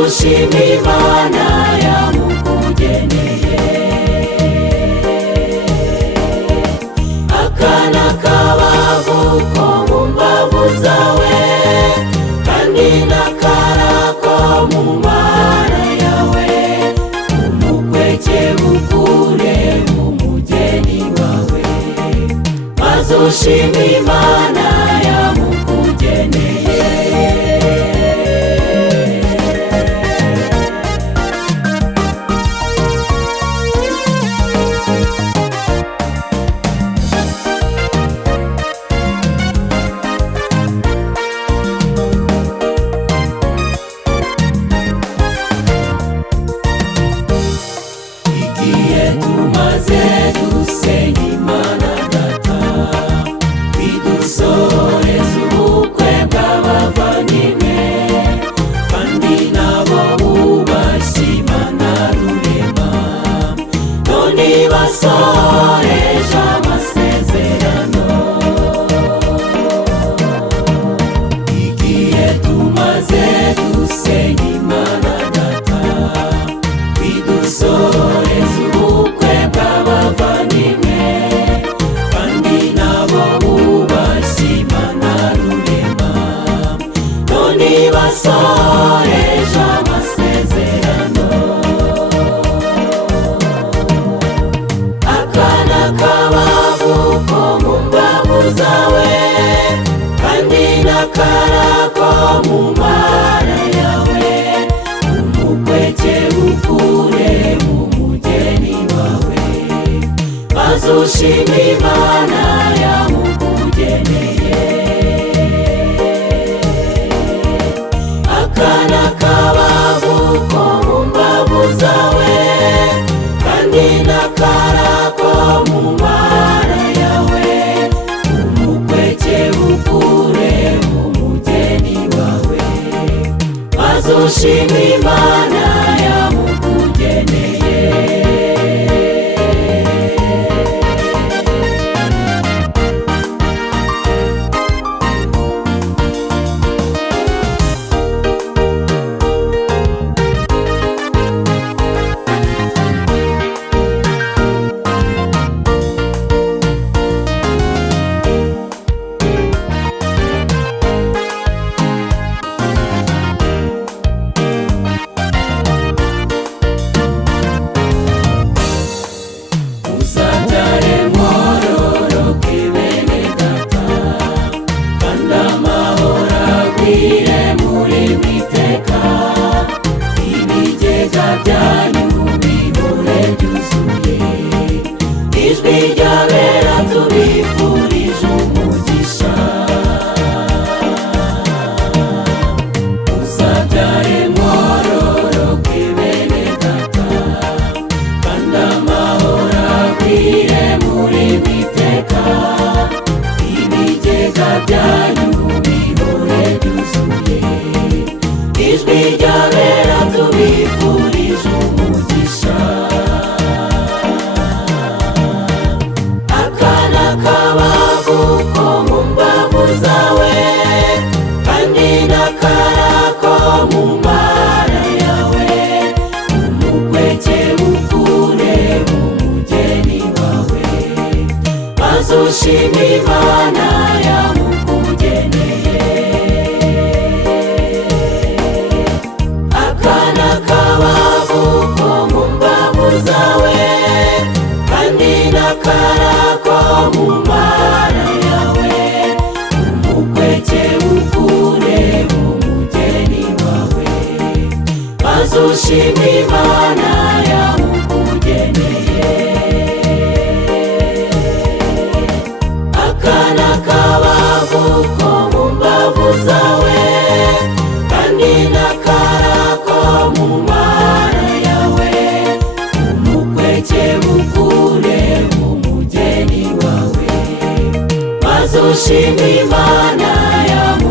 ushima Imana yamukugeneye. Akana k'abavuko mu mbavu zawe, kandi n'akarako mu mara yawe, umukweke bukure mu mugeni wawe, maze ushima Imana yamukugeneye. Tumaze dusenga Imana Data, bidusoreza ubukwe bw'abavandimwe, kandi nabo bubashye Imana Rurema, none basoreje amasezerano. Igihe tumaze dusenga Imana Data, bidusoreza ubukwe bw'abavandimwe, kandi nabo bubashye Imana Rurema, none basoreje amasezerano. Akana k'abavuko mu mbavu zawe, kandi n'akarako mu mara yawe, umukweke bukure mu mugeni wawe, maze ushima Imana yamukugeneye. Akana k'abavuko mu mbavu zawe, kandi n'akarako mu mara yawe, umukweke bukure mu mugeni wawe, maze ushima Imana yamukugeneye. Ijwi ry'abera tubifurije umugisha, uzabyare mwororoke bene Data, kandi amahoro agwire muri miteka, ibigega byanyu bihore byuzuye. Ijwi ry'abera tubifurije umugisha. Akana k'abavuko mu mbavu zawe, kandi n'akarako mu mara yawe, umukweke bukure mu mugeni wawe, maze ushima Imana yamukugeneye. Akana k'abavuko mu mbavu zawe, kandi n'akarako mu mara yawe, umukweke bukure mu mugeni wawe, maze ushima Imana yamukugeneye. Akana k'abavuko mu mbavu zawe, kandi n'akarako mu mara yawe, umukweke bukure mu mugeni wawe, maze ushima Imana yamukugeneye.